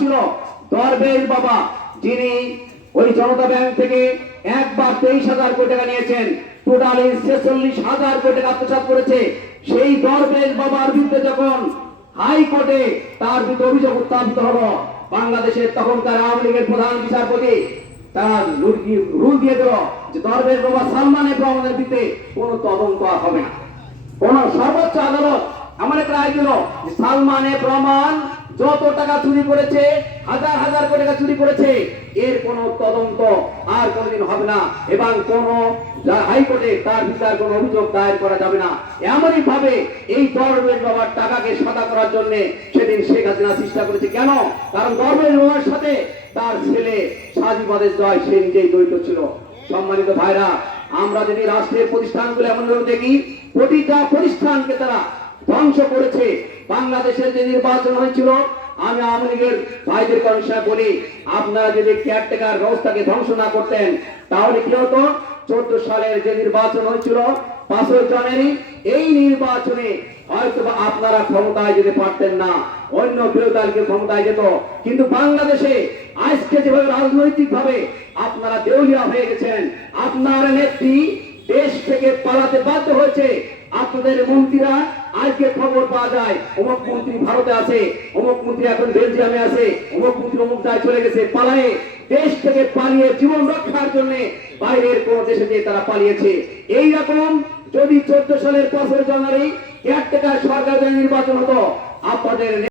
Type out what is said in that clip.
ছিল দরবেশ বাবা, যিনি ওই জনতা ব্যাংক থেকে একবার 23,000 কোটি টাকা নিয়েছেন, টোটালি 46,000 কোটি টাকা আত্মসাৎ করেছে। সেই দরবেশ বাবার বিরুদ্ধে যখন হাইকোর্টে তার বিরুদ্ধে অভিযোগ উত্থাপিত হলো, বাংলাদেশের তখনকার আওয়ামী লীগের প্রধান বিচারপতি তারা রুল দিয়ে দিল যে দরবেশ বাবা সালমানের রহমানের বিরুদ্ধে কোনো তদন্ত হবে না। কোন সর্বোচ্চ আদালত এমন একটা রায় দিল যে সালমানের রহমান যত টাকা চুরি করেছে, হাজার হাজার কোটি টাকা চুরি করেছে, এর কোনো তদন্ত আর কোনোদিন হবে না এবং কোন হাইকোর্টে তার বিচার কোনো অভিযোগ দায়ের করা যাবে না। এমনই ভাবে এই দরবেশ বাবার টাকাকে সাদা করার জন্য সেদিন শেখ হাসিনা চেষ্টা করেছে। কেন? কারণ দরবেশ বাবার সাথে তার ছেলে সাজিবাদের জয় সে নিজেই জড়িত ছিল। সম্মানিত ভাইরা, আমরা যদি রাষ্ট্রের প্রতিষ্ঠানগুলো এমন দেখি, প্রতিটা প্রতিষ্ঠানকে তারা ধ্বংস করেছে। বাংলাদেশের যে নির্বাচন হয়েছিল, আমি আওয়ামী লীগের ভাইদের কমিশনে বলি, আপনারা যদি কেয়ারটেকার ব্যবস্থাকে ধ্বংস না করতেন তাহলে কি হতো? 14 সালের যে নির্বাচন হয়েছিল 5 জানুয়ারি, এই নির্বাচনে হয়তো আপনারা ক্ষমতায় যেতে পারতেন না, অন্য বিরোধী দলকে ক্ষমতায় যেত। কিন্তু বাংলাদেশে আজকে যেভাবে রাজনৈতিক ভাবে আপনারা দেউলিয়া হয়ে গেছেন, আপনার নেত্রী দেশ থেকে পালাতে বাধ্য হয়েছে। আপনাদের মন্ত্রীরা আজকে খবর পাওয়া যায় অমুক মন্ত্রী ভারতে আছে, অমুক মন্ত্রী এখন বেলজিয়ামে আছে, অমুক মন্ত্রী অমুক জায়গায় চলে গেছে, পালায়ে দেশ থেকে পালিয়ে জীবন রক্ষার জন্য বাইরের কোন দেশে গিয়ে তারা পালিয়েছে। এইরকম যদি 14 সালের 5 জানুয়ারি কেয়ারটেকার সরকারের নির্বাচন হতো, আপনাদের